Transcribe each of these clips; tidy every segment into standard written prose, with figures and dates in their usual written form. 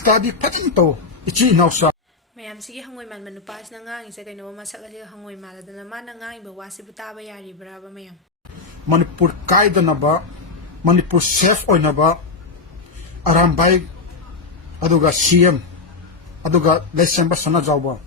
study patin to ichi nausa mayam sige hangoi man manupas na ngang isa kaino masak asi hangoi maladana mana ngang iba wasi butaba yari braba mayam Manipur kaidana ba Manipur safe oina ba arambai aduga CM aduga lesemba sana jawba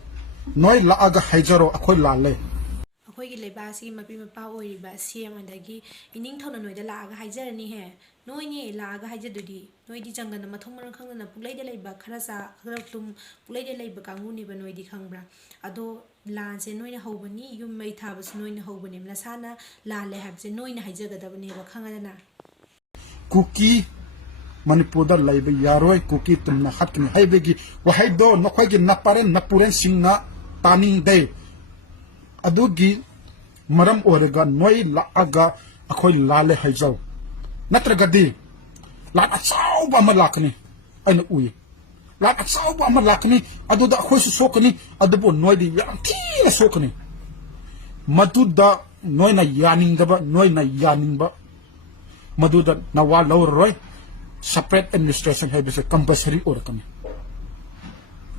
noi laaga haijaro akhoi lale ꯑꯩꯈꯣꯏꯒꯤ ꯂꯩꯕꯥꯛꯁꯤ ꯃꯄꯤ ꯃꯄꯥ ꯑꯣꯏꯔꯤꯕ CM ꯑꯗꯒꯤ ꯏꯅꯤꯡ ꯊꯧꯅ ꯅꯣꯏꯗ ꯂꯥꯛꯑꯒ ꯍꯥꯏꯖꯔꯅꯤ ꯍꯦ ꯅꯣꯏꯅꯦ ꯂꯥꯛꯑꯒ ꯍꯥꯏꯖꯗꯨꯗꯤ ꯅꯣꯏꯗꯤ ꯖꯪꯒꯜꯗ ꯃꯊꯣꯡ ꯃꯔꯝ ꯈꯪꯗꯅ ꯄꯨꯛꯂꯩꯗ ꯂꯩꯕ ꯈꯔ ꯆꯥ ꯈꯔ ꯇꯨꯝ ꯄꯨꯛꯂꯩꯗ ꯂꯩꯕ ꯀꯥꯡꯕꯨꯅꯦꯕ ꯅꯣꯏꯗꯤ ꯈꯪꯕ꯭ꯔꯥ ꯑꯗꯣ ꯂꯥꯟꯁꯦ ꯅꯣꯏꯅ ꯍꯧꯕꯅꯤ ꯌꯨꯝ ꯃꯩ ꯊꯥꯕꯁꯨ ꯅꯣꯏꯅ ꯍꯧꯕꯅꯦꯕ ꯅꯁꯥꯅ ꯂꯥꯜꯂꯦ ꯍꯥꯏꯕꯁꯦ ꯅꯣꯏꯅ ꯍꯥꯏꯖꯒꯗꯕꯅꯦꯕ ꯈꯪꯉꯗꯅ kuki Manipurda laiba yaroi kuki tumna hatkini haibegi wahaido nokhoi naparen napuren singna taning day adugi maram orega noi laaga akhoi lale haijau natragadi la achauba malakni aina ui la achauba malakni aduda akhoi su sokni adubo noi di yam thila sokni maduda noi na yaningba noi na yaningba maduda nawa lawroi separate administration habise compulsory orkani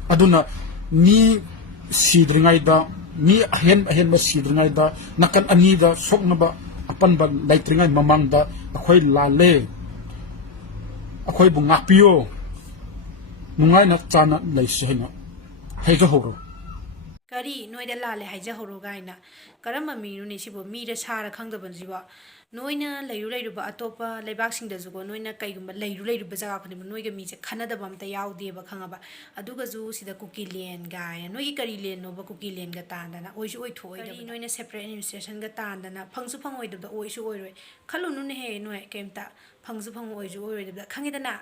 aduna ni sidringai da ni ahen ma sidringai da nakan ani da sokna ba apan ba laitringai mamang da akhoi lale akhoi bu ngapio nungai na chana laisi haina haiga horo ꯀꯔꯤ ꯅꯣꯏꯗ ꯂꯥꯜꯂꯦ ꯍꯥꯏꯖꯍꯧꯔꯣ ꯒꯥꯏꯅ ꯀꯔꯝꯕ ꯃꯤꯅꯣꯅꯦ ꯁꯤꯕꯨ ꯃꯤꯗ ꯁꯥꯔ ꯈꯪꯗꯕꯁꯤꯕꯣ ꯅꯣꯏꯅ ꯂꯩꯔꯨꯕ ꯑꯇꯣꯞꯄ ꯂꯩꯕꯥꯛꯁꯤꯡꯗꯁꯨꯀꯣ ꯅꯣꯏꯅ ꯀꯩꯒꯨꯝꯕ ꯂꯩꯔꯨꯕ ꯖꯒꯥ ꯈꯨꯗꯤꯡꯃꯛ ꯅꯣꯏꯒ ꯃꯤꯁꯦ ꯈꯟꯅꯗꯕ ꯑꯝꯇ ꯌꯥꯎꯗꯦꯕ ꯈꯪꯉꯕ ꯑꯗꯨꯒꯁꯨ ꯁꯤꯗ ꯀꯨꯀꯤ ꯂꯦꯟ ꯒꯥꯏꯅ ꯅꯣꯏꯒꯤ ꯀꯔꯤ ꯂꯦꯟꯅꯣꯕ ꯀꯨꯀꯤ ꯂꯦꯟꯒ ꯇꯥꯟꯗꯅ ꯑꯣꯏꯁꯨ ꯑꯣꯏꯊꯣꯛꯑꯣꯏꯗꯕ ꯀꯔꯤ ꯅꯣꯏꯅ ꯁꯦꯄꯔꯦꯠ ꯑꯦꯗꯃꯤꯅꯤꯁꯇ꯭ꯔꯦꯁꯟꯒ ꯇꯥꯟꯗꯅ ꯐꯪꯁꯨ ꯐꯪꯉꯣꯏꯗꯕꯗ ꯑꯣꯏꯁꯨ ꯑꯣꯏꯔꯣꯏ ꯈꯜꯂꯨꯅꯨꯅꯦꯍꯦ ꯅꯣꯏ ꯀꯩꯝꯇ ꯐꯪꯁꯨ ꯐꯪꯉꯣꯏ ꯑꯣꯏꯁꯨ ꯑꯣꯏꯔꯣꯏꯗꯕꯗ ꯈꯪꯉꯦꯗꯅ